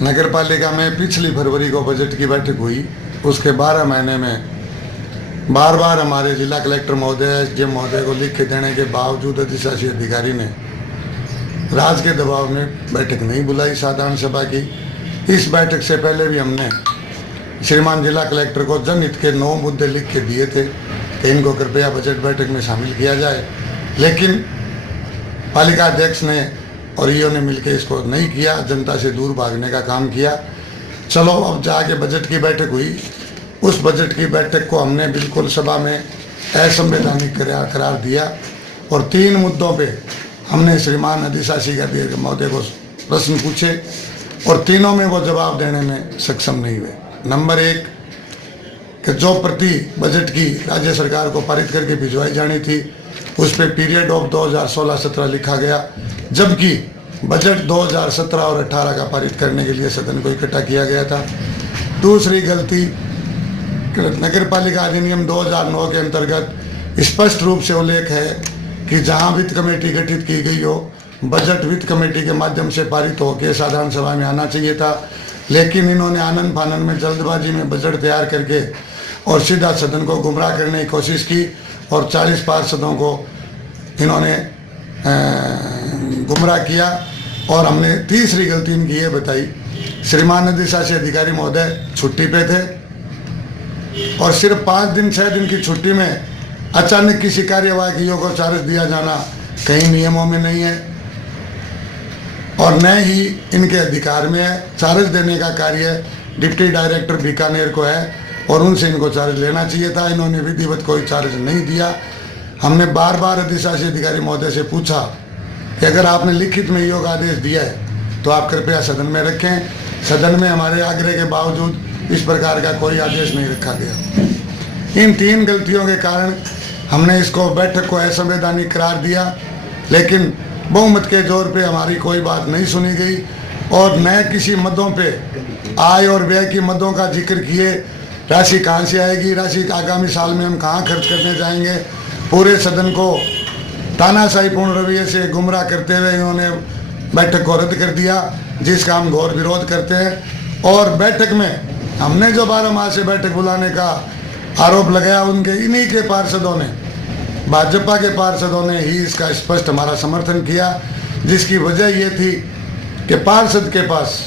नगर पालिका में पिछली फरवरी को बजट की बैठक हुई। उसके 12 महीने में बार बार हमारे जिला कलेक्टर महोदय, एसडीएम महोदय को लिख के देने के बावजूद अधिशासी अधिकारी ने राज के दबाव में बैठक नहीं बुलाई साधारण सभा की। इस बैठक से पहले भी हमने श्रीमान जिला कलेक्टर को जनहित के 9 मुद्दे लिख के दिए थे कि इनको कृपया बजट बैठक में शामिल किया जाए, लेकिन पालिका अध्यक्ष ने और ईओ ने मिलकर इसको नहीं किया, जनता से दूर भागने का काम किया। चलो अब जाके बजट की बैठक हुई। उस बजट की बैठक को हमने बिल्कुल सभा में असंवैधानिक करार दिया और 3 मुद्दों पे हमने श्रीमान अधिशासी महोदय को प्रश्न पूछे और तीनों में वो जवाब देने में सक्षम नहीं हुए। नंबर 1 कि जो प्रति बजट की राज्य सरकार को पारित करके भिजवाई जानी थी उस पर पीरियड ऑफ 2016-17 लिखा गया, जबकि बजट 2017 और 18 का पारित करने के लिए सदन को इकट्ठा किया गया था। दूसरी गलती, नगर पालिका अधिनियम 2009 के अंतर्गत स्पष्ट रूप से उल्लेख है कि जहां वित्त कमेटी गठित की गई हो, बजट वित्त कमेटी के माध्यम से पारित होकर साधारण सभा में आना चाहिए था, लेकिन इन्होंने आनन फानन में जल्दबाजी में बजट तैयार करके और सीधा सदन को गुमराह करने की कोशिश की और 40 पार्षदों को इन्होंने गुमराह किया। और हमने तीसरी गलती इनकी ये बताई, श्रीमान अधिशासी अधिकारी महोदय छुट्टी पे थे और सिर्फ 5 दिन 6 दिन की छुट्टी में अचानक किसी कार्यवाहियों को चार्ज दिया जाना कहीं नियमों में नहीं है और न ही इनके अधिकार में है। चार्ज देने का कार्य डिप्टी डायरेक्टर बीकानेर को है और उनसे इनको चार्ज लेना चाहिए था। इन्होंने विधिवत कोई चार्ज नहीं दिया। हमने बार बार अधिशासी अधिकारी महोदय से पूछा कि अगर आपने लिखित में योग आदेश दिया है तो आप कृपया सदन में रखें। सदन में हमारे आग्रह के बावजूद इस प्रकार का कोई आदेश नहीं रखा गया। इन 3 गलतियों के कारण हमने इसको बैठक को असंवैधानिक करार दिया, लेकिन बहुमत के जोर पे हमारी कोई बात नहीं सुनी गई और न किसी मदों पे आय और व्यय की मदों का जिक्र किए। राशि कहाँ से आएगी, राशि आगामी साल में हम कहाँ खर्च करने जाएंगे, पूरे सदन को तानाशाहीपूर्ण रवैये से गुमराह करते हुए इन्होंने बैठक को रद्द कर दिया, जिसका हम घोर विरोध करते हैं। और बैठक में हमने जो 12 माह से बैठक बुलाने का आरोप लगाया, उनके इन्हीं के पार्षदों ने, भाजपा के पार्षदों ने ही इसका स्पष्ट हमारा समर्थन किया, जिसकी वजह ये थी कि पार्षद के पास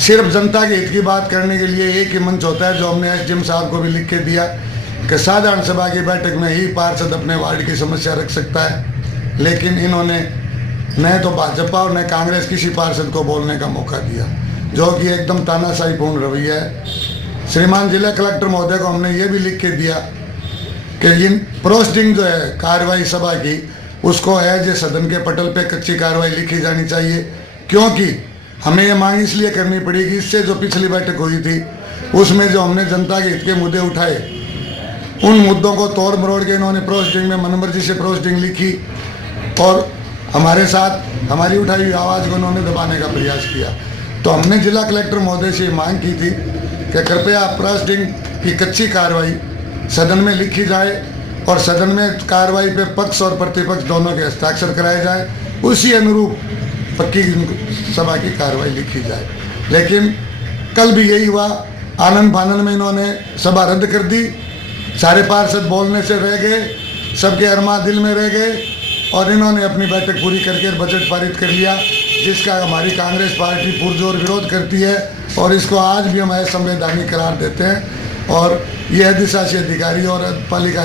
सिर्फ जनता के हित की बात करने के लिए एक ही मंच होता है, जो हमने एसडीएम साहब को भी लिख के दिया कि साधारण सभा की बैठक में ही पार्षद अपने वार्ड की समस्या रख सकता है। लेकिन इन्होंने न तो भाजपा और न कांग्रेस किसी पार्षद को बोलने का मौका दिया, जो कि एकदम तानाशाहीपूर्ण रवैया है। श्रीमान जिला कलेक्टर महोदय को हमने ये भी लिख के दिया कि इन प्रोस्टिंग जो है कार्रवाई सभा की, उसको एज ए सदन के पटल पे कच्ची कार्रवाई लिखी जानी चाहिए, क्योंकि हमें ये मांग इसलिए करनी पड़ेगी। इससे जो पिछली बैठक हुई थी उसमें जो हमने जनता के हित के मुद्दे उठाए, उन मुद्दों को तोड़ मरोड़ के इन्होंने प्रोस्टिंग में मनमर्जी से प्रोस्टिंग लिखी और हमारे साथ हमारी उठाई हुई आवाज़ को उन्होंने दबाने का प्रयास किया। तो हमने जिला कलेक्टर महोदय से मांग की थी कि कृपया प्रोस्टिंग की कच्ची कार्रवाई सदन में लिखी जाए और सदन में कार्रवाई पे पक्ष और प्रतिपक्ष दोनों के हस्ताक्षर कराए जाए, उसी अनुरूप पक्की सभा की कार्रवाई लिखी जाए। लेकिन कल भी यही हुआ, आनन फानन में इन्होंने सभा रद्द कर दी, सारे पार्षद बोलने से रह गए, सबके अरमा दिल में रह गए और इन्होंने अपनी बैठक पूरी करके बजट पारित कर लिया, जिसका हमारी कांग्रेस पार्टी पुरजोर विरोध करती है और इसको आज भी हम असंवैधानिक करार देते हैं। और ये अधिशासी अधिकारी और पालिका